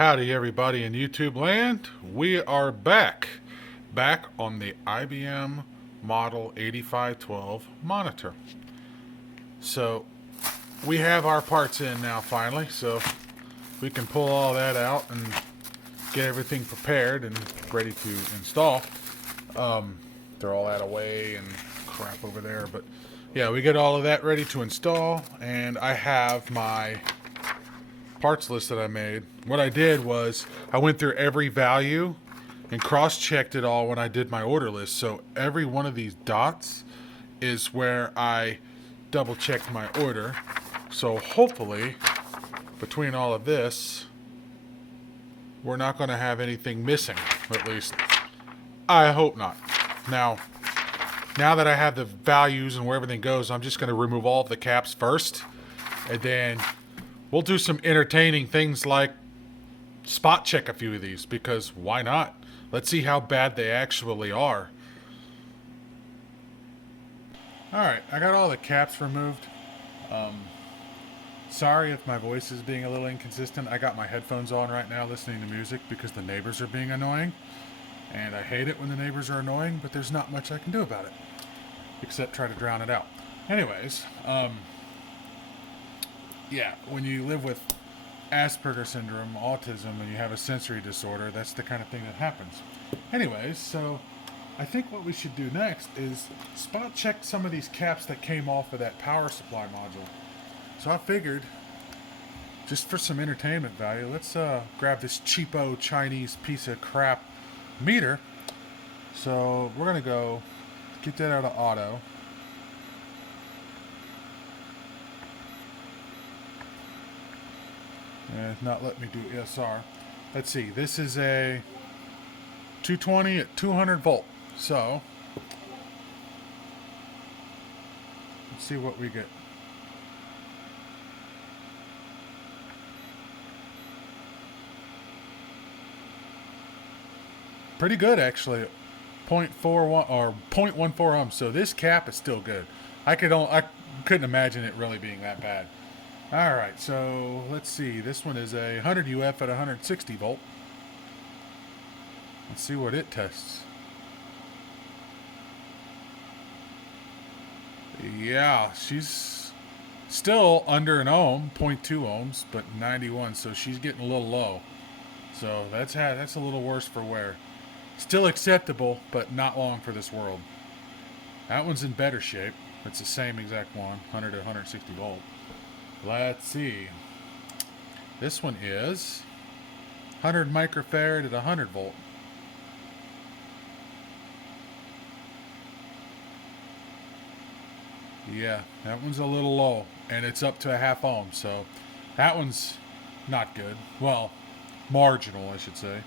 Howdy everybody in YouTube land. We are back on the IBM model 8512 monitor. So we have our parts in now finally, so we can pull all that out and get everything prepared and ready to install. They're all out of way and crap over there, but yeah, we get all of that ready to install, and I have my parts list that I made. What I did was I went through every value and cross-checked it all when I did my order list. So every one of these dots is where I double-checked my order. So hopefully, between all of this, we're not going to have anything missing. At least, I hope not. Now that I have the values and where everything goes, I'm just going to remove all of the caps first, and then we'll do some entertaining things like spot check a few of these, because why not? Let's see how bad they actually are. Alright, I got all the caps removed. Sorry if my voice is being a little inconsistent. I got my headphones on right now listening to music because the neighbors are being annoying. And I hate it when the neighbors are annoying, but there's not much I can do about it. Except try to drown it out. Anyways, yeah, when you live with Asperger's syndrome, autism, and you have a sensory disorder, that's the kind of thing that happens. Anyways, so I think what we should do next is spot check some of these caps that came off of that power supply module. So I figured, just for some entertainment value, let's grab this cheapo Chinese piece of crap meter. So we're going to go get that out of auto. And it's not letting me do ESR. Let's see. This is a 220 at 200 volt. So let's see what we get. Pretty good actually. 0.41 or 0.14 ohms. So this cap is still good. I couldn't imagine it really being that bad. Alright, so let's see. This one is a 100 UF at 160 volt. Let's see what it tests. Yeah, she's still under an ohm, 0.2 ohms, but 91, so she's getting a little low. So that's a little worse for wear. Still acceptable, but not long for this world. That one's in better shape. It's the same exact one, 100 to 160 volt. Let's see. This one is 100 microfarad at 100 volt. Yeah, that one's a little low, and it's up to a half ohm, so that one's not good. Well, marginal, I should say.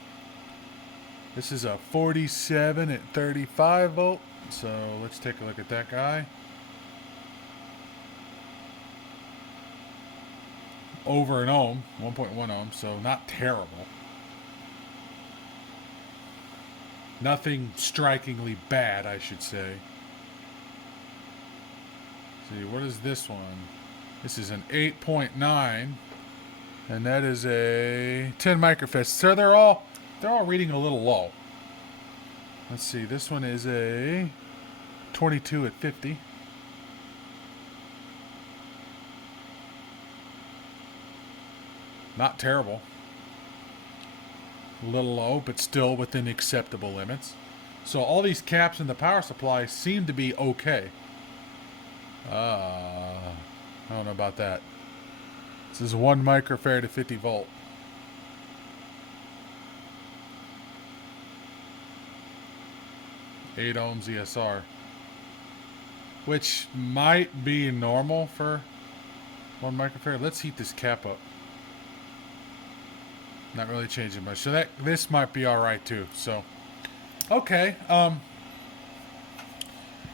This is a 47 at 35 volt, so let's take a look at that guy. Over an ohm, 1.1 ohm, so not terrible. Nothing strikingly bad, I should say. Let's see, what is this one? This is an 8.9, and that is a 10 microfarad. So they're all reading a little low. Let's see, this one is a 22 at 50. Not terrible. A little low, but still within acceptable limits. So all these caps in the power supply seem to be okay. I don't know about that. This is 1 microfarad to 50 volt. Eight ohms ESR, which might be normal for 1 microfarad. Let's heat this cap up. Not really changing much. So this might be all right too. So, okay.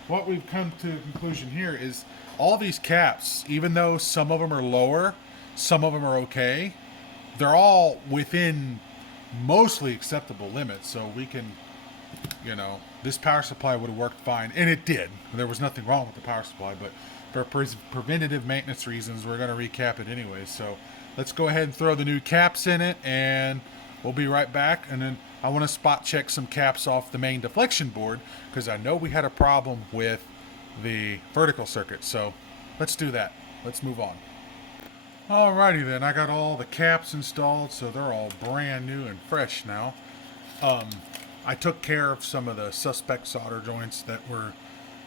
What we've come to a conclusion here is all these caps, even though some of them are lower, some of them are okay, they're all within mostly acceptable limits. So we can, this power supply would have worked fine, and it did. There was nothing wrong with the power supply, but for preventative maintenance reasons, we're going to recap it anyway. So let's go ahead and throw the new caps in it, and we'll be right back. And then I want to spot check some caps off the main deflection board, because I know we had a problem with the vertical circuit. So let's do that. Let's move on. Alrighty then, I got all the caps installed, so they're all brand new and fresh now. I took care of some of the suspect solder joints that were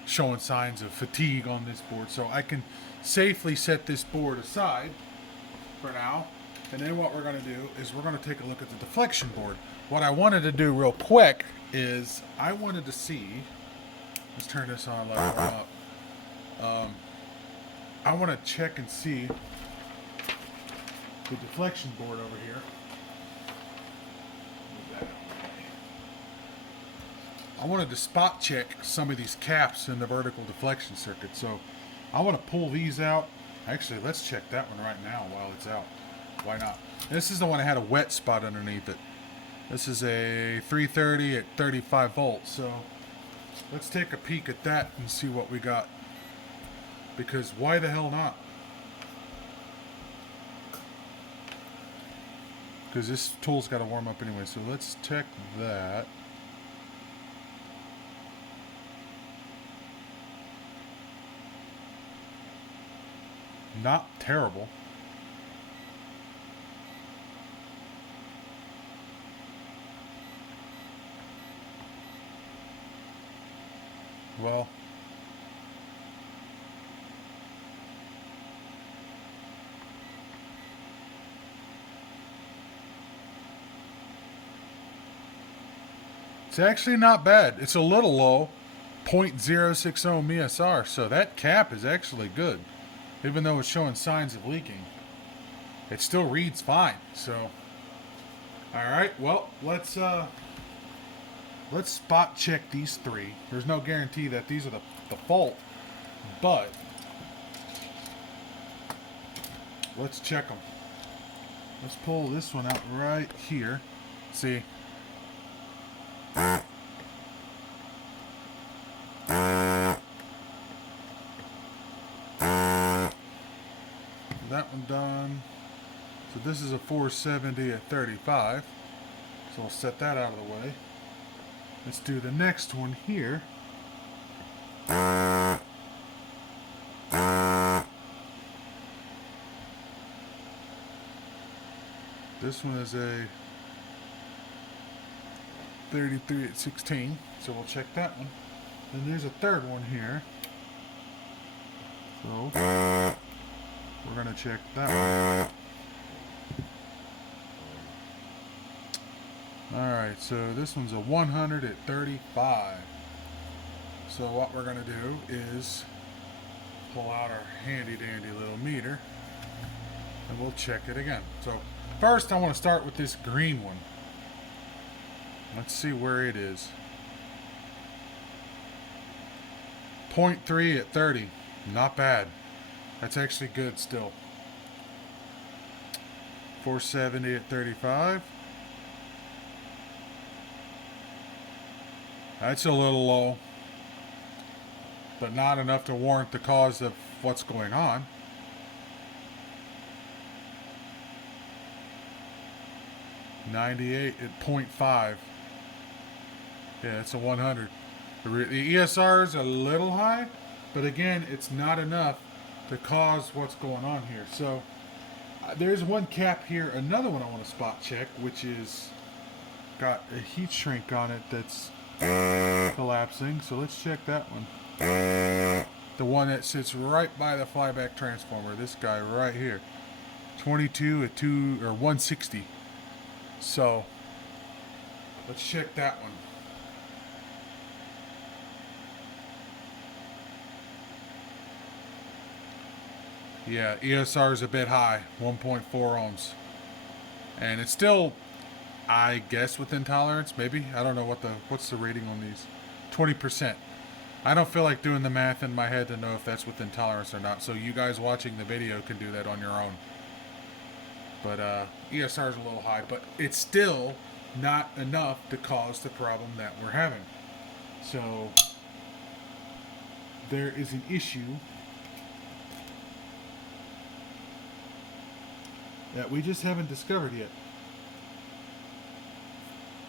showing signs of fatigue on this board, so I can safely set this board aside for now. And then what we're going to do is we're going to take a look at the deflection board. What I wanted to do real quick is I wanted to see, let's turn this on, let it warm up. I want to check and see the deflection board over here. I wanted to spot check some of these caps in the vertical deflection circuit. So I want to pull these out. Actually, let's check that one right now while it's out. Why not? This is the one that had a wet spot underneath it. This is a 330 at 35 volts. So let's take a peek at that and see what we got. Because why the hell not? Because this tool's got to warm up anyway. So let's check that. Not terrible. Well, it's actually not bad. It's a little low, 0.06 ohm ESR, so that cap is actually good. Even though it's showing signs of leaking, it still reads fine. So, all right, well, let's spot check these three. There's no guarantee that these are the fault, but let's check them. Let's pull this one out right here. See. That one done. So this is a 470 at 35. So I'll set that out of the way. Let's do the next one here. This one is a 33 at 16. So we'll check that one. Then there's a third one here. So we're going to check that one. Alright, so this one's a 100 at 35. So what we're going to do is pull out our handy dandy little meter and we'll check it again. So first I want to start with this green one. Let's see where it is. 0.3 at 30. Not bad. That's actually good still. 470 at 35. That's a little low, but not enough to warrant the cause of what's going on. .98 at 0.5. Yeah, it's a 100. The ESR is a little high, but again, it's not enough to cause what's going on here. So there's one cap here, another one I want to spot check, which is got a heat shrink on it that's collapsing. So let's check that one. The one that sits right by the flyback transformer, this guy right here. 22 at 160. So let's check that one. Yeah, ESR is a bit high, 1.4 ohms. And it's still, I guess, within tolerance, maybe. I don't know what's the rating on these. 20%. I don't feel like doing the math in my head to know if that's within tolerance or not. So you guys watching the video can do that on your own. But ESR is a little high, but it's still not enough to cause the problem that we're having. So there is an issue that we just haven't discovered yet.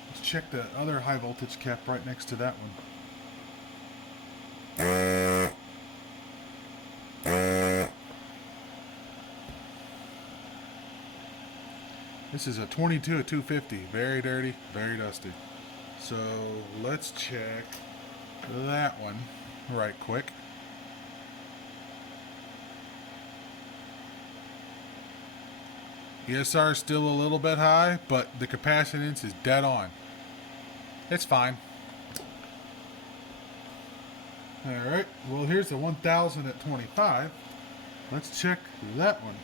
Let's check the other high voltage cap right next to that one. This is a 22 at 250. Very dirty, very dusty. So let's check that one right quick. ESR is still a little bit high, but the capacitance is dead on. It's fine. Alright, well here's the 1000 at 25. Let's check that one.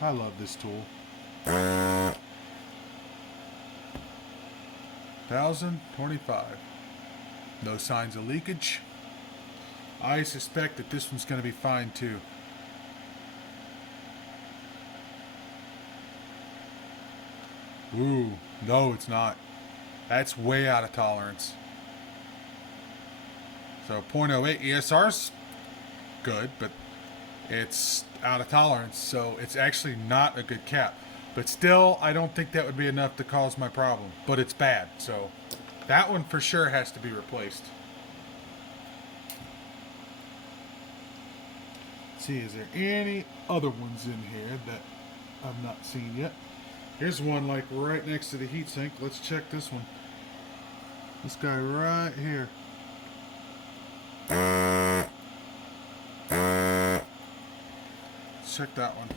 I love this tool. 1025. No signs of leakage. I suspect that this one's going to be fine too. Ooh, no it's not. That's way out of tolerance. So 0.08 ESR's good, but it's out of tolerance, so it's actually not a good cap. But still, I don't think that would be enough to cause my problem. But it's bad, so that one for sure has to be replaced. Let's see, is there any other ones in here that I've not seen yet? Here's one like right next to the heatsink. Let's check this one. This guy right here. Let's check that one.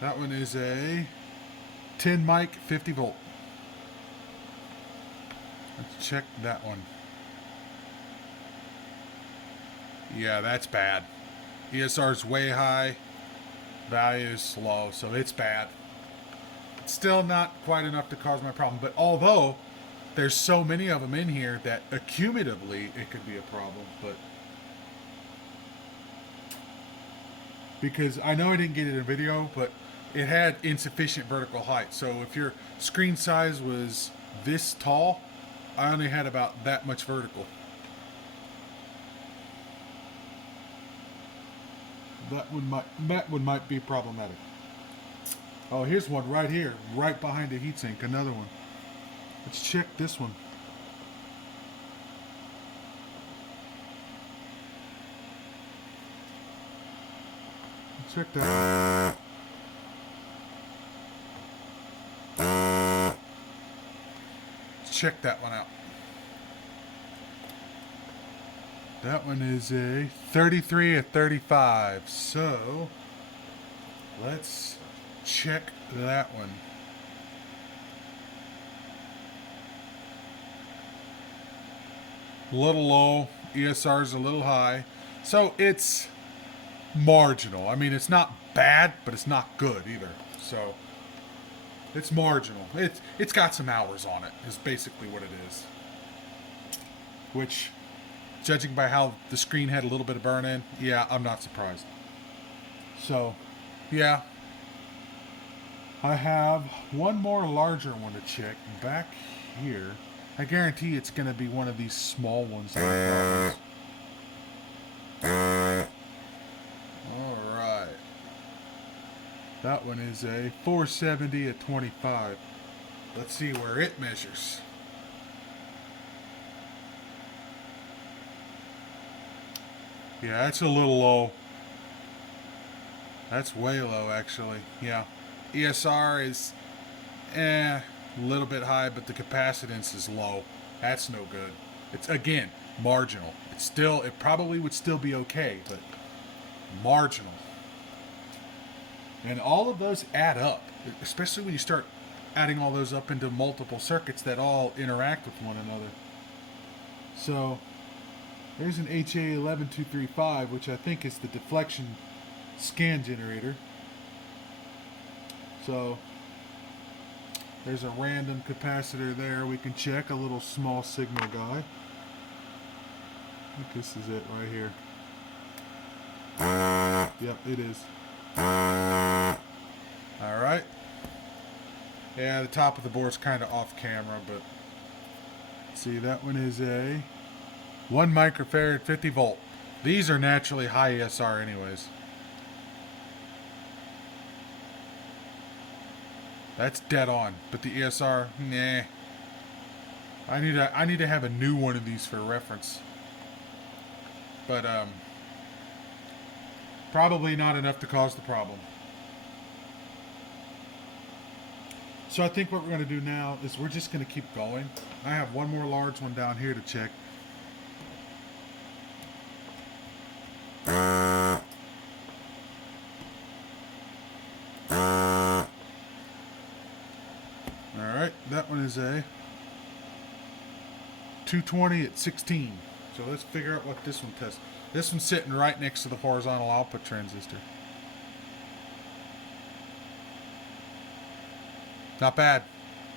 That one is a 10 mic 50 volt. Let's check that one. Yeah, that's bad. ESR is way high. Value is low, so it's bad. It's still not quite enough to cause my problem, but although there's so many of them in here that accumulatively it could be a problem, but because I know I didn't get it in video, but it had insufficient vertical height. So if your screen size was this tall, I only had about that much vertical. That one might be problematic. Oh, here's one right here, right behind the heatsink, another one. Let's check this one. Let's check that one. Let's check that one out. That one is a 33 at 35. So let's check that one. A little low, ESR is a little high. So it's marginal. I mean, it's not bad, but it's not good either. So it's marginal. It's got some hours on it, is basically what it is. Which, judging by how the screen had a little bit of burn in, yeah, I'm not surprised. So, yeah. I have one more larger one to check back here. I guarantee it's going to be one of these small ones. Alright. That one is a 470 at 25. Let's see where it measures. Yeah, that's a little low. That's way low, actually. Yeah. ESR is a little bit high, but the capacitance is low. That's no good. It's, again, marginal. It probably would still be okay, but marginal. And all of those add up, especially when you start adding all those up into multiple circuits that all interact with one another. So there's an HA11235, which I think is the deflection scan generator. So there's a random capacitor there we can check, a little small signal guy. I think this is it right here. Yep, it is. Alright. Yeah, the top of the board's kind of off camera, but see, that one is a 1 microfarad 50 volt. These are naturally high ESR anyways. That's dead on. But the ESR, nah. I need to have a new one of these for reference. But probably not enough to cause the problem. So I think what we're going to do now is we're just going to keep going. I have one more large one down here to check. Alright, that one is a 220 at 16. So let's figure out what this one tests. This one's sitting right next to the horizontal output transistor. Not bad.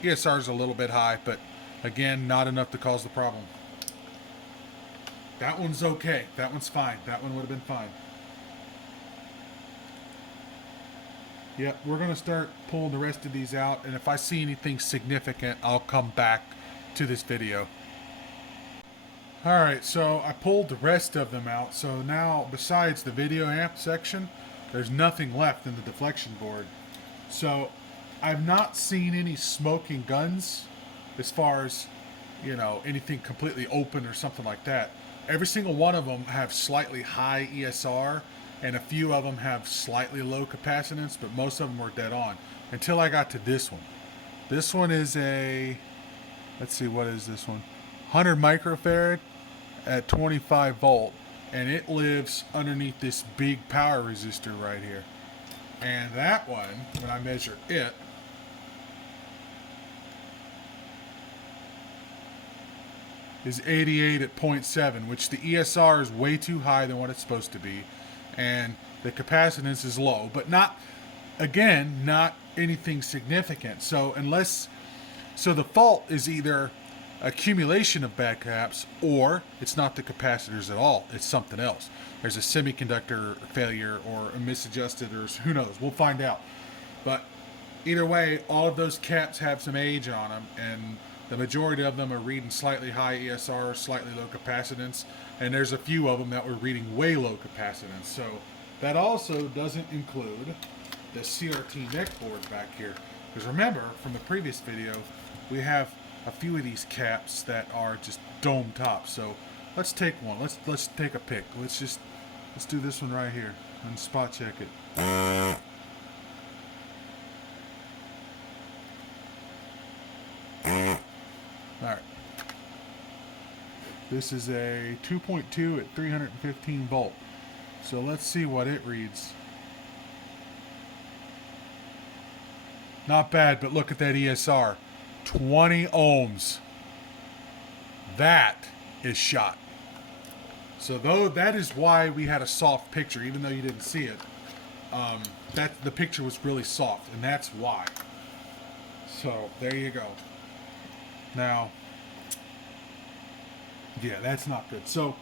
ESR is a little bit high, but again, not enough to cause the problem. That one's okay. That one's fine. That one would have been fine. Yep, we're going to start pulling the rest of these out, and if I see anything significant, I'll come back to this video. Alright, so I pulled the rest of them out, so now besides the video amp section, there's nothing left in the deflection board. So I've not seen any smoking guns as far as, you know, anything completely open or something like that. Every single one of them have slightly high ESR, and a few of them have slightly low capacitance, but most of them were dead on. Until I got to this one. This one is a, let's see, what is this one? 100 microfarad at 25 volt, and it lives underneath this big power resistor right here. And that one, when I measure it, is 88 at 0.7, which the ESR is way too high than what it's supposed to be, and the capacitance is low, but not, again, not anything significant. So the fault is either accumulation of bad caps, or it's not the capacitors at all, it's something else. There's a semiconductor failure or a misadjusted, or who knows, we'll find out. But either way, all of those caps have some age on them, and the majority of them are reading slightly high ESR, slightly low capacitance, and there's a few of them that were reading way low capacitance. So that also doesn't include the CRT neck board back here. Because remember, from the previous video, we have a few of these caps that are just dome top. So let's take one. Let's take a pick. Let's do this one right here and spot check it. Alright. This is a 2.2 at 315 volt. So let's see what it reads. Not bad, but look at that ESR. 20 ohms. That is shot. So that is why we had a soft picture, even though you didn't see it. The picture was really soft, and that's why. So there you go. Now, yeah, that's not good. So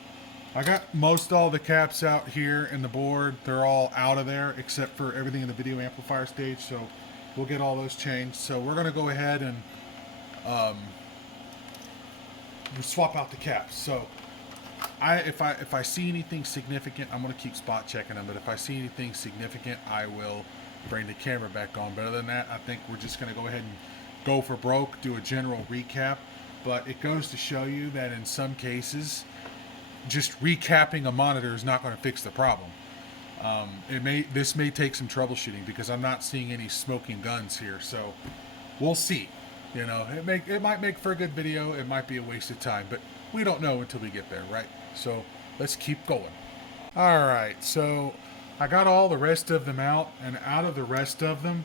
I got most all the caps out here in the board. They're all out of there except for everything in the video amplifier stage. So we'll get all those changed. So we're going to go ahead and swap out the caps. So if I see anything significant, I'm going to keep spot checking them. But if I see anything significant, I will bring the camera back on. But other than that, I think we're just going to go ahead and go for broke, do a general recap. But it goes to show you that in some cases, just recapping a monitor is not going to fix the problem. This may take some troubleshooting because I'm not seeing any smoking guns here. So we'll see. You know, it might make for a good video. It might be a waste of time, but we don't know until we get there, right? So let's keep going. All right, so I got all the rest of them out, and out of the rest of them,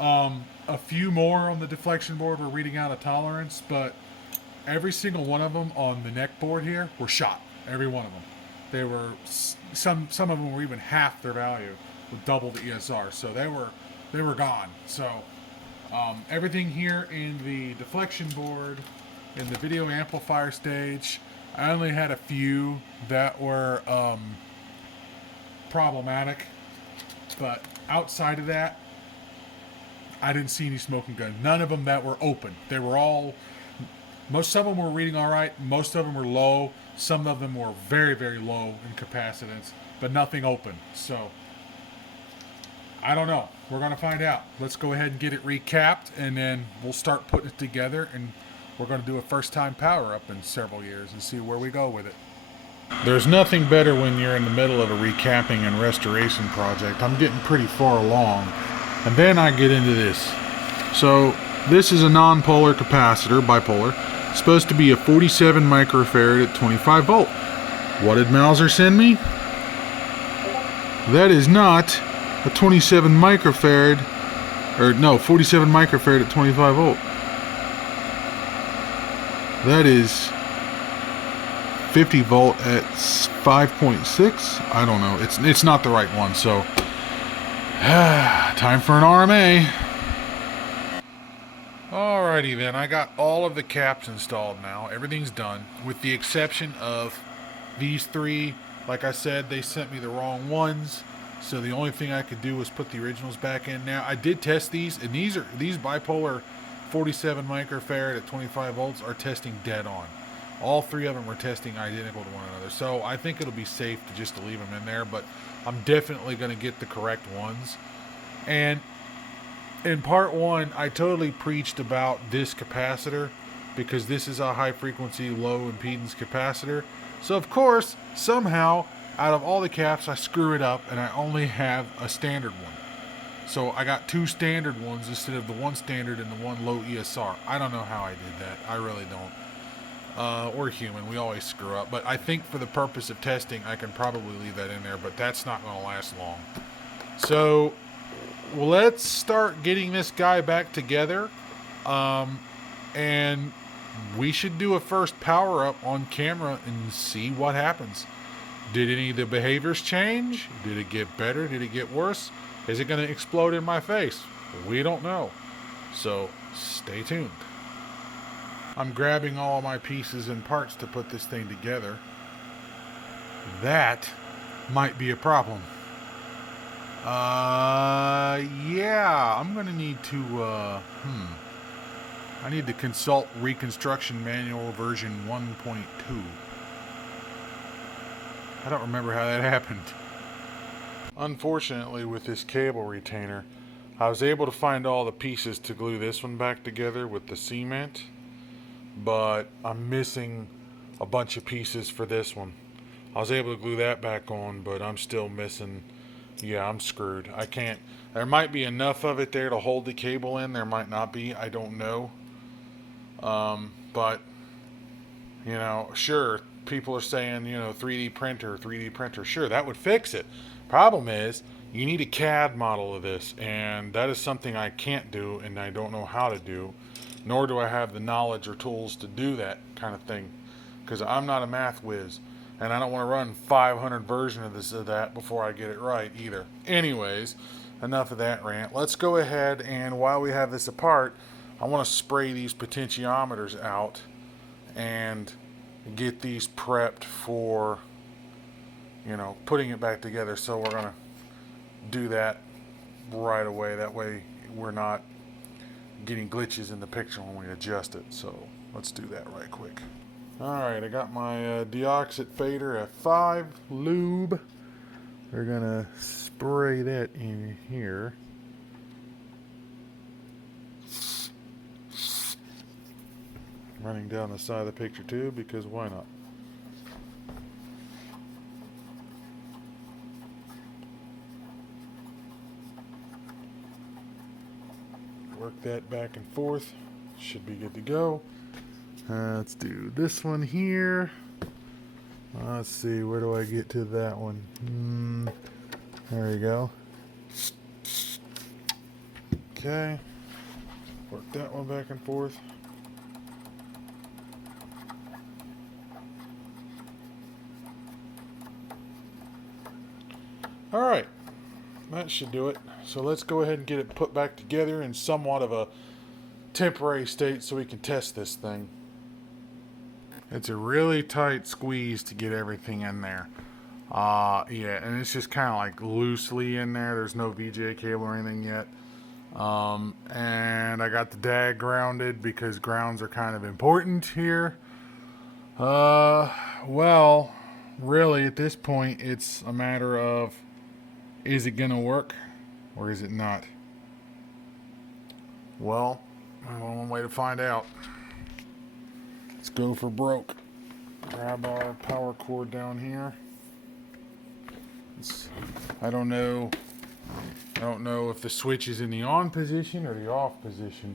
a few more on the deflection board were reading out a tolerance, but every single one of them on the neck board here were shot. Every one of them. They were some of them were even half their value, with double the ESR. So they were gone. So everything here in the deflection board, in the video amplifier stage, I only had a few that were problematic, but outside of that, I didn't see any smoking guns. None of them that were open. They were all, some of them were reading all right. Most of them were low. Some of them were very, very low in capacitance, but nothing open. So I don't know. We're going to find out. Let's go ahead and get it recapped, and then we'll start putting it together, and we're going to do a first-time power-up in several years and see where we go with it. There's nothing better when you're in the middle of a recapping and restoration project. I'm getting pretty far along, and then I get into this. So this is a non-polar capacitor, bipolar. It's supposed to be a 47 microfarad at 25 volt. What did Mauser send me? That is not a 27 microfarad, or no, 47 microfarad at 25 volt. That is 50 volt at 5.6. I don't know. It's not the right one. So time for an RMA. Alrighty then, I got all of the caps installed now. Everything's done, with the exception of these three. Like I said, they sent me the wrong ones, so the only thing I could do was put the originals back in. Now I did test these, and these bipolar 47 microfarad at 25 volts are testing dead on. All three of them are testing identical to one another, so I think it'll be safe to just leave them in there, but I'm definitely going to get the correct ones. And in part one, I totally preached about this capacitor because this is a high frequency, low impedance capacitor. So of course, somehow, out of all the caps, I screw it up and I only have a standard one. So I got two standard ones instead of the one standard and the one low ESR. I don't know how I did that. I really don't. We're human. We always screw up. But I think for the purpose of testing, I can probably leave that in there. But that's not going to last long. So let's start getting this guy back together. And we should do a first power up on camera and see what happens. Did any of the behaviors change? Did it get better? Did it get worse? Is it going to explode in my face? We don't know. So stay tuned. I'm grabbing all my pieces and parts to put this thing together. That might be a problem. Yeah, I'm going to need to, I need to consult Reconstruction Manual version 1.2. I don't remember how that happened. Unfortunately, with this cable retainer, I was able to find all the pieces to glue this one back together with the cement, but I'm missing a bunch of pieces for this one. I was able to glue that back on, but I'm still missing. Yeah, I'm screwed. I can't. There might be enough of it there to hold the cable in. There might not be. I don't know. But, you know, sure, people are saying, you know, 3D printer. Sure, that would fix it. Problem is, you need a CAD model of this, and that is something I can't do, and I don't know how to do, nor do I have the knowledge or tools to do that kind of thing, because I'm not a math whiz, and I don't want to run 500 versions of that before I get it right either. Anyways, enough of that rant. Let's go ahead, and while we have this apart, I want to spray these potentiometers out and get these prepped for, you know, putting it back together. So we're going to do that right away. That way we're not getting glitches in the picture when we adjust it. So let's do that right quick. Alright, I got my deoxit fader F5 lube. We're going to spray that in here. Running down the side of the picture too, because why not? Work that back and forth. Should be good to go. Let's do this one here. Let's see, where do I get to that one? There you go. Okay. Work that one back and forth. Alright, that should do it. So let's go ahead and get it put back together in somewhat of a temporary state so we can test this thing. It's a really tight squeeze to get everything in there. Yeah, and it's just kind of like loosely in there. There's no VGA cable or anything yet. And I got the DAG grounded because grounds are kind of important here. Well, really at this point it's a matter of, is it gonna work? Or is it not? Well, one way to find out. Let's go for broke. Grab our power cord down here. I don't know if the switch is in the on position or the off position.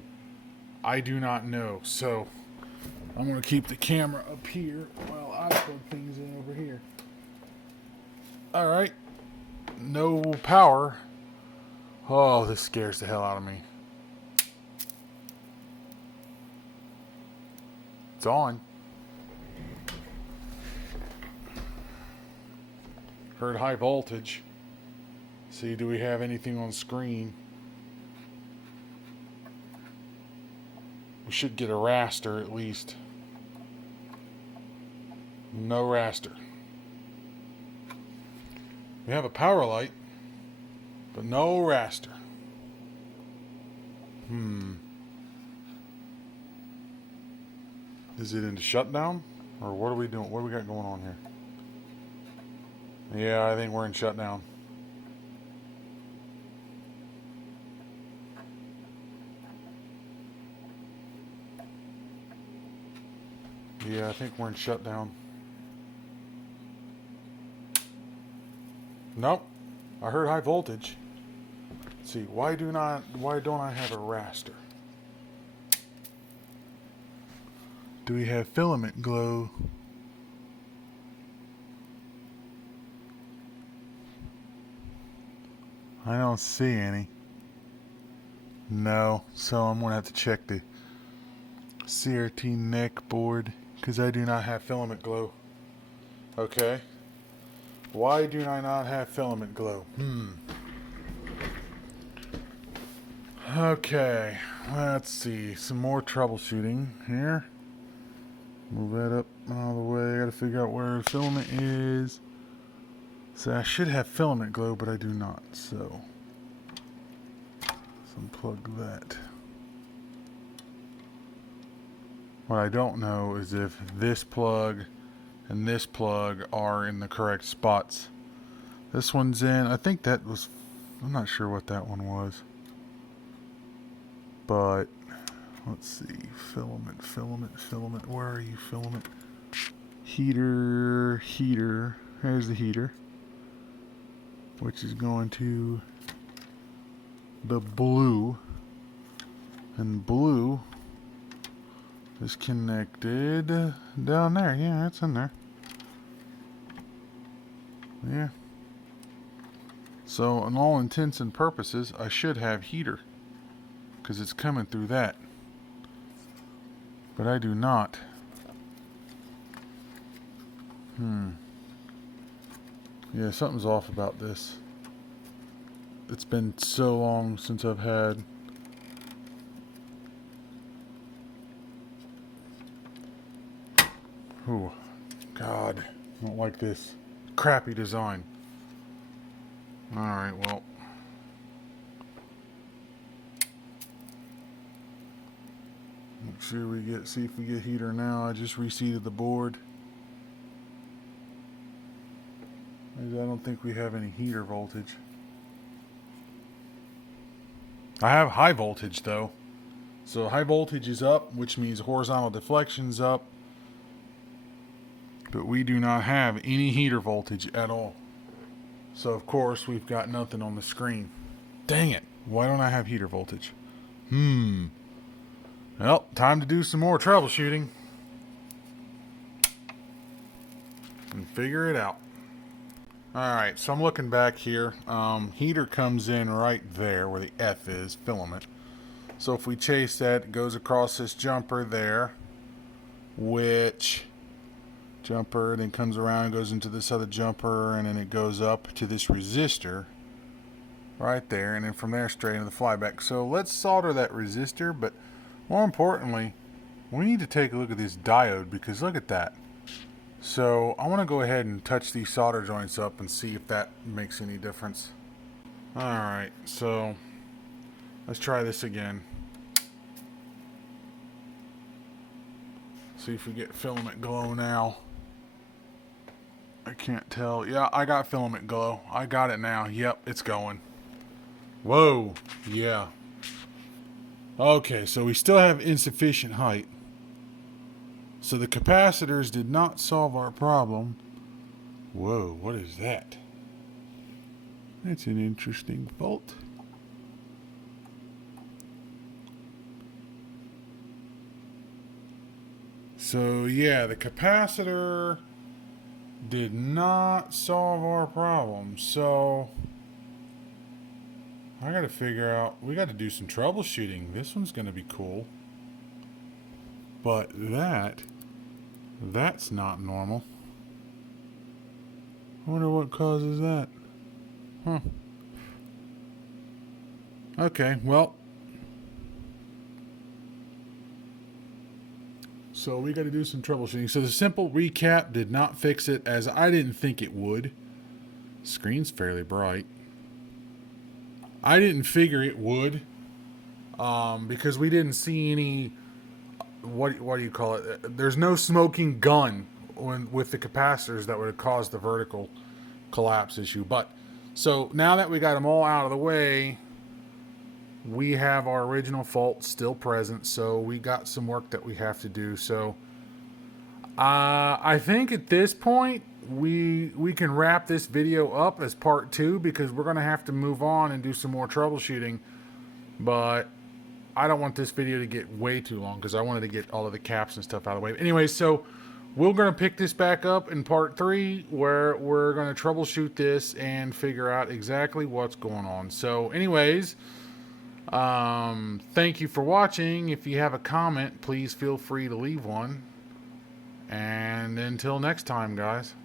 I do not know. So I'm going to keep the camera up here while I plug things in over here. All right. No power. Oh, this scares the hell out of me. It's on. Heard high voltage. See, do we have anything on screen? We should get a raster at least. No raster. We have a power light, but no raster. Is it into shutdown? Or what are we doing? What do we got going on here? Yeah, I think we're in shutdown. Yeah, I think we're in shutdown. Nope. I heard high voltage. Let's see, why don't I have a raster? Do we have filament glow? I don't see any. No, so I'm gonna have to check the CRT neck board because I do not have filament glow. Okay. Why do I not have filament glow? Okay, let's see. Some more troubleshooting here. Move that up all the way. I gotta figure out where the filament is. So I should have filament glow, but I do not. So let's unplug that. What I don't know is if this plug and this plug are in the correct spots. This one's in. I think that was. I'm not sure what that one was. But let's see. Filament. Where are you, filament? Heater. There's the heater, which is going to the blue. And blue is connected down there. Yeah, it's in there. Yeah. So, in all intents and purposes, I should have heater, because it's coming through that. But I do not. Yeah, something's off about this. It's been so long since I've had. Oh, God. I don't like this crappy design. Alright, well. Make sure see if we get heater now. I just reseated the board. I don't think we have any heater voltage. I have high voltage though. So high voltage is up, which means horizontal deflection's up. But we do not have any heater voltage at all. So of course we've got nothing on the screen. Dang it. Why don't I have heater voltage? Well, time to do some more troubleshooting. And figure it out. Alright, so I'm looking back here. Heater comes in right there where the F is, filament. So if we chase that, it goes across this jumper there, which jumper then comes around and goes into this other jumper, and then it goes up to this resistor right there, and then from there straight into the flyback. So let's solder that resistor, but more importantly, we need to take a look at this diode, because look at that. So I want to go ahead and touch these solder joints up and see if that makes any difference. Alright, so let's try this again. See if we get filament glow now. I can't tell. Yeah, I got filament glow. I got it now. Yep, it's going. Whoa. Yeah. Okay, so we still have insufficient height. So the capacitors did not solve our problem. Whoa, what is that? That's an interesting fault. So yeah, the capacitor did not solve our problem. So I gotta figure out, we gotta do some troubleshooting. This one's gonna be cool. But that's not normal. I wonder what causes that. Huh. Okay, well. So we got to do some troubleshooting. So the simple recap did not fix it, as I didn't think it would. Screen's fairly bright. I didn't figure it would, because we didn't see any. What do you call it? There's no smoking gun with the capacitors that would have caused the vertical collapse issue. But so now that we got them all out of the way, we have our original fault still present. So we got some work that we have to do. So I think at this point we can wrap this video up as part 2, because we're going to have to move on and do some more troubleshooting. But I don't want this video to get way too long, because I wanted to get all of the caps and stuff out of the way. Anyway, so we're going to pick this back up in part 3, where we're going to troubleshoot this and figure out exactly what's going on. So anyways, thank you for watching. If you have a comment, please feel free to leave one. And until next time, guys.